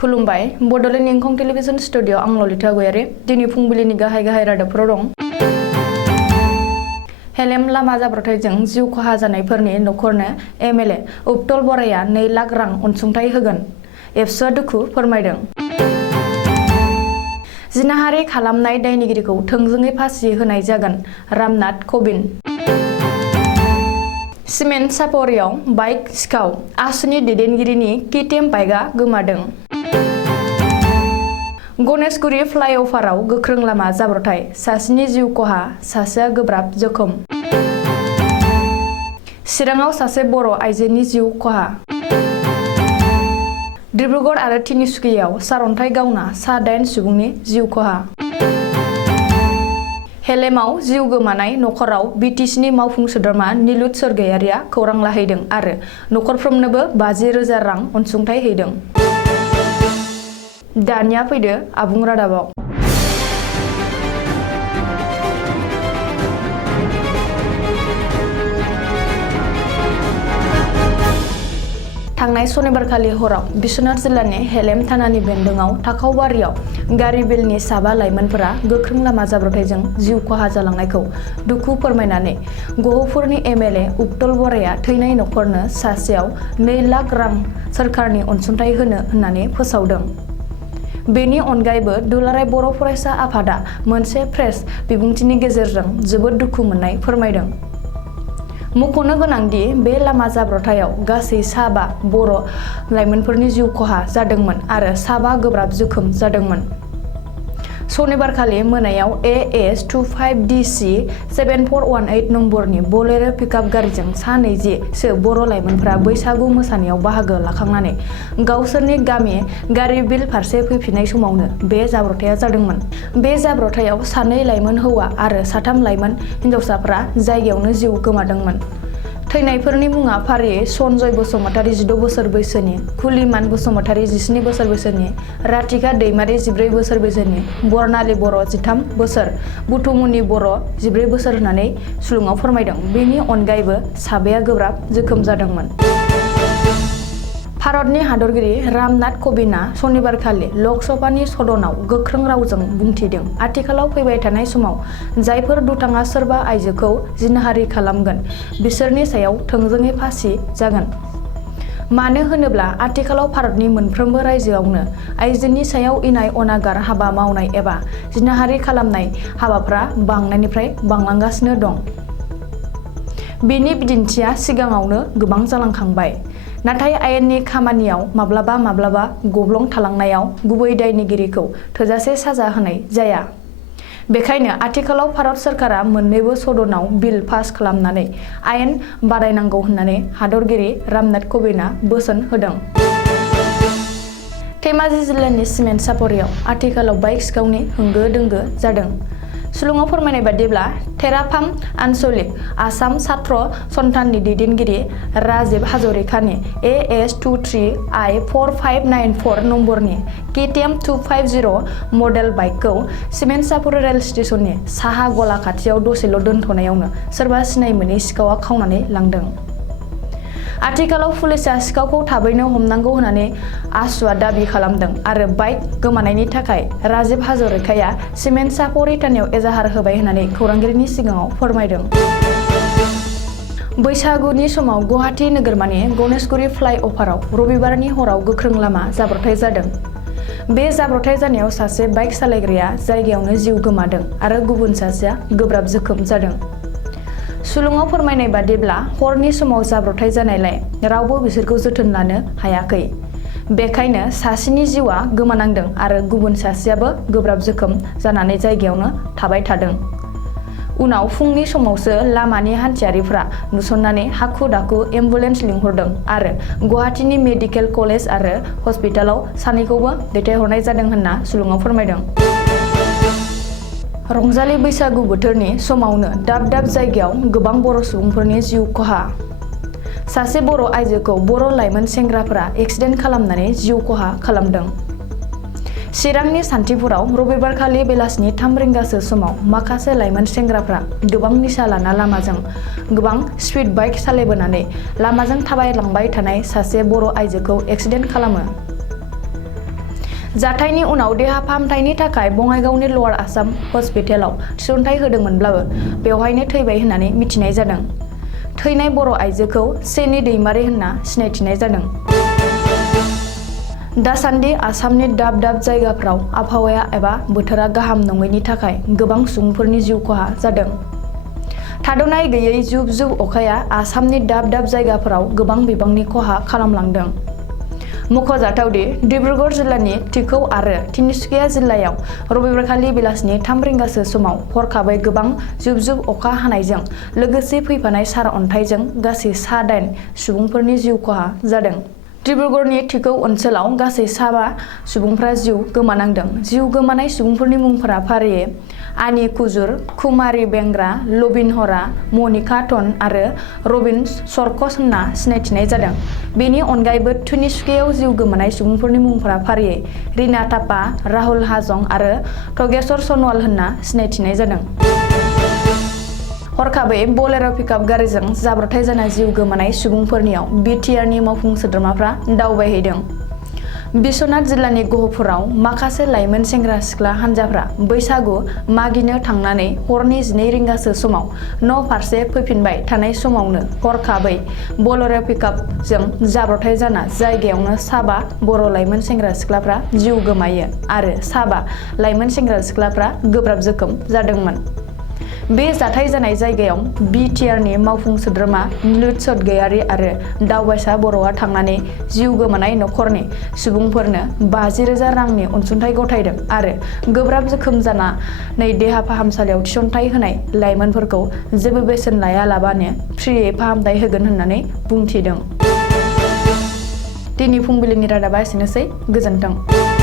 खुलुमबाय Bodoland इंखं television studio आं ललिता गयारि दिनै फुंबिलिनि गाहाय रादाबफोराव दं। हेलेम लामा जाब्रबथायजों जिउ खहा जानायफोरनि नखरनो एमएलए उत्तल बराया 2 लाख रां अनसुंथाइ होगोन। एबसुआ दुखु फोरमायदों। जिनाहारि खालामनाय दायनिगिरिखौ थोंजोङै फासि होनाय जागोन। रामनाथ कविन्द। सिमेन्ट सापरियाव बाइक सिखाव आसुनि दैदेनगिरिनि केटिएम बाइकआ गोमादों। गणेशगुरि फ्लाइअभाराव गोख्रों लामा जाब्रबथाय सासेनि जिउ खहा, सासेआ गोब्राब जखम। चिराङाव सासे बर' आइजोनि जिउ खहा। डिब्रुगड़ आरो तिनिसुकियाव सारअन्थाइ गावना सा 8 सुबुंनि जिउ खहा। हेलेमाव जिउ गोमानाय नखराव बिटिसिनि मावफुं सोद्रोमा निलुत सरगयारिया खौरां लाहैदों आरो नखरफ्रोमनोबो 50,000 रां अनसुंथाइ हैदों। दानिया फैदो आबुं रादाबाव। थांनाय सनिबारखालि हराव बिश्वनाथ जिल्लानि हेलेम थानानि बेन्दोङाव थाखावबारियाव गारि बिलनि 7 लाइमोनफोरा गोख्रों लामा जाब्रबथायजों जिउ खहा जालांनायखौ दुखु फोरमायनानै गहपुरनि एमएलए उत्तल बराया थैनाय नखरनो सासेयाव 2 लाख रां सोरखारनि अनसुंथाइ होनो होननानै फोसावदों। बेनि अनगायैबो दुलाराय बर' फरायसा आफादा मोनसे प्रेस बिबुंथिनि गेजेरजों जोबोद दुखु मोननाय फोरमायदों। मख'नो गोनांदि बे लामा जाब्रबथायाव गासै 5 बर' लाइमोनफोरनि जिउ खहा जादोंमोन आरो 5 गोब्राब जोखोम जादोंमोन। सनिबारखालि मोनायाव AS25DC 7418 नम्बरनि बोलेरो पिकआप गारिजों सा 20 सो बर' लाइमोनफोरा बैसागु मोसानायाव बाहागो लाखांनानै गावसोरनि गामि गारि बिल फारसे फैफिननाय समावनो बे जाब्रबथाया जादोंमोन। बे जाब्रबथायाव 2 लाइमोन हौवा आरो 3 लाइमोन हिन्जावसाफ्रा जायगायावनो जिउ गोमादोंमोन। थैनायफोरनि मुङा फारियै सनजय बसुमतारी 16 बोसोर बैसोनि, कुलिमान बसुमतारी 17 बोसोर बैसोनि, राधिका दैमारी 14 बोसोर बैसोनि, बर्नाली बर' 13 बोसोर, बुथुमुनि बर' 14 बोसोर होननानै सुलुङाव फोरमायदों। बेनि अनगायैबो 7 गोब्राब जोखोम जादोंमोन। भारतनि हादरगिरि रामनाथ कविन्दआ सनिबारखालि लक सभानि सदनाव गोख्रों रावजों बुंथिदों आथिखालाव फैबाय थानाय समाव जायफोर दुथाङा सोरबा आइजोखौ जिनाहारि खालामगोन बिसोरनि सायाव थोंजोङै फासि जागोन। मानो होनोब्ला आथिखालाव भारतनि मोनफ्रोमबो रायजोआवनो आइजोनि सायाव इनाय अनागार हाबा मावनाय एबा जिनाहारि खालामनाय हाबाफ्रा बांनायनिफ्राय बांलांगासिनो दं। बेनि बिदिन्थिया सिगाङावनो गोबां जालांखांबाय। नाथाय आयेननि खामानियाव माब्लाबा गब्लं थालांनायाव गुबै दायनिगिरिखौ थोजासे साजा होनाय जाया। बेखायनो आथिखालाव भारत सरकारा मोन्नैबो सदनाव बिल पास खालामनानै आयेन बानायनांगौ होननानै हादरगिरि रामनाथ कविन्दआ बोसोन होदों। धेमाजि जिल्लानि सिमेन्ट सापरियाव आथिखालाव बाइक सिखावनि होंगो दोंगो जादों। सुलुङाव फोरमायनाय बादिब्ला थेराफाम आन्चलिक आसाम छात्र सन्थाननि दैदेनगिरि राजीव हाजरिकानि AS23I4594 नम्बरनि केटिएम 250 मडेल बाइकखौ सिमेन्ट सापरि रेल स्टेशननि साहा गला खाथियाव दसेल' दोनथ'नायावनो सोरबा सिनाय मोनै सिखावआ खावनानै लांदों। आथिखालाव पुलिसआ सिखावखौ थाबैनो हमनांगौ होननानै आसुआ दाबि खालामदों आरो बाइक गोमानायनि थाखाय राजीव हाजरिकाया सिमेन्ट सापरि थानायाव एजाहार होबाय होननानै खौरांगिरिनि सिगाङाव फोरमायदों। बैसागुनि समाव गुवाहाटी नोगोरमानि गणेशगुरि फ्लाइअभाराव रबिबारनि हराव गोख्रों लामा जाब्रबथाय जादों। बे जाब्रबथाय जानायाव सासे बाइक सालायग्राया जायगायावनो जिउ गोमादों आरो गुबुन सासेया गोब्राब जोखोम जादों। सुलुङाव फोरमायनाय बादिब्ला हरनि समाव जाब्रबथाय जानायलाय रावबो बिसोरखौ जोथोन लानो हायाखै। बेखायनो सासेनि जिउआ गोमानांदों आरो गुबुन सासेयाबो गोब्राब जोखोम जानानै जायगायावनो थाबाय थादों। उनाव फुंनि समावसो लामानि हान्थियारिफ्रा नुसननानै हाखु दाखु एम्बुलेन्स लिंहरदों आरो गुवाहाटीनि मेडिकेल कलेज आरो हस्पिटालाव सानैखौबो दैथायहरनाय जादों होनना सुलुङाव फोरमायदों। रंजालि बैसागु बोथोरनि समावनो दाब दाब जायगायाव गोबां बर' सुबुंफोरनि जिउ खहा। सासे बर' आइजोखौ बर' लाइमोन सेंग्राफोरा एक्सिडेन्ट खालामनानै जिउ खहा खालामदों। चिरांनि सान्थिपुराव रबिबारखालि बेलासिनि 3 रिंगासो समाव माखासे लाइमोन सेंग्राफ्रा गोबां निसा लाना लामाजों गोबां स्पिड बाइक सालायबोनानै लामाजों थाबायलांबाय थानाय सासे बर' आइजोखौ एक्सिडेन्ट खालामो। जाथायनि उनाव देहा फाहामथायनि थाखाय बङाइगावनि लवार आसाम हस्पिटालाव थिसनथाय होदोंमोनब्लाबो बेवहायनो थैबाय होननानै मिथिनाय जादों। थैनाय बर' आइजोखौ सेनि दैमारि होनना सिनायथिनाय जादों। दासान्दि आसामनि दाब दाब जायगाफ्राव आबहावाया एबा बोथोरा गाहाम नङैनि थाखाय गोबां सुबुंफोरनि जिउ खहा जादों। थाद'नाय गैयै जुब जुब अखाया आसामनि दाब दाब जायगाफोराव गोबां बिबांनि खहा खालामलांदों। मख'जाथावदि डिब्रुगड़ जिल्लानि टिखौ आरो तिनिसुकिया जिल्लायाव रबिबारखालि बेलासिनि 3 रिंगासो समाव हरखाबै गोबां जुब जुब अखा हानायजों लोगोसे फैफानाय सार अन्थाइजों गासै सा 8 सुबुंफोरनि जिउ खहा जादों। डिब्रुगड़नि टिखौ ओनसोलाव गासै 7 सुबुंफ्रा जिउ गोमानांदों। जिउ गोमानाय सुबुंफोरनि मुंफोरा फारियै आनि कुजुर, कुमारी बेंग्रा, लबिन हरा, मनिका टन आरो रबिन सरकस होनना सिनायथिनाय जादों। बेनि अनगायैबो तिनिसुकियाव जिउ गोमानाय सुबुंफोरनि मुंफोरा फारियै रिना थापा, राहुल हाजं आरो थगेश्वर सनवाल होनना सिनायथिनाय जादों। हरखाबै बलेर' पिकआप गारिजों जाब्रबथाय जाना जिउ गोमानाय सुबुंफोरनियाव बिटिआरनि मावफुं सोद्रोमाफ्रा दावबायहैदों। बिश्वनाथ जिल्लानि गहपुराव माखासे लाइमोन सेंग्रा सिख्ला हानजाफ्रा बैसागु मागिनो थांनानै हरनि 12 रिंगासो समाव न' फारसे फैफिनबाय थानाय समावनो हरखाबै बलेर' पिकआपजों जाब्रबथाय जाना जायगायावनो 7 बर' लाइमोन सेंग्रा सिख्लाफ्रा जिउ गोमायो आरो 7 लाइमोन सेंग्रा सिख्लाफ्रा गोब्राब जोखोम जादोंमोन। बे जाथाय जानाय जायगायाव बिटिआरनि मावफुं सोद्रोमा निलुत सतगियारि आरो दावबायसा बर'आ थांनानै जिउ गोमानाय नखरनि सुबुंफोरनो 50,000 रांनि अनसुंथाइ गथायदों आरो गोब्राब जोखोम जानानै देहा फाहामसालियाव थिसनथाय होनाय लाइमोनफोरखौ जेबो बेसेन लायालाबानो फ्रियै फाहामथाय होगोन होननानै बुंथिदों। दिनै फुंबिलिनि रादाबा एसेनोसै। गोजोन्थों।